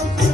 Thank you.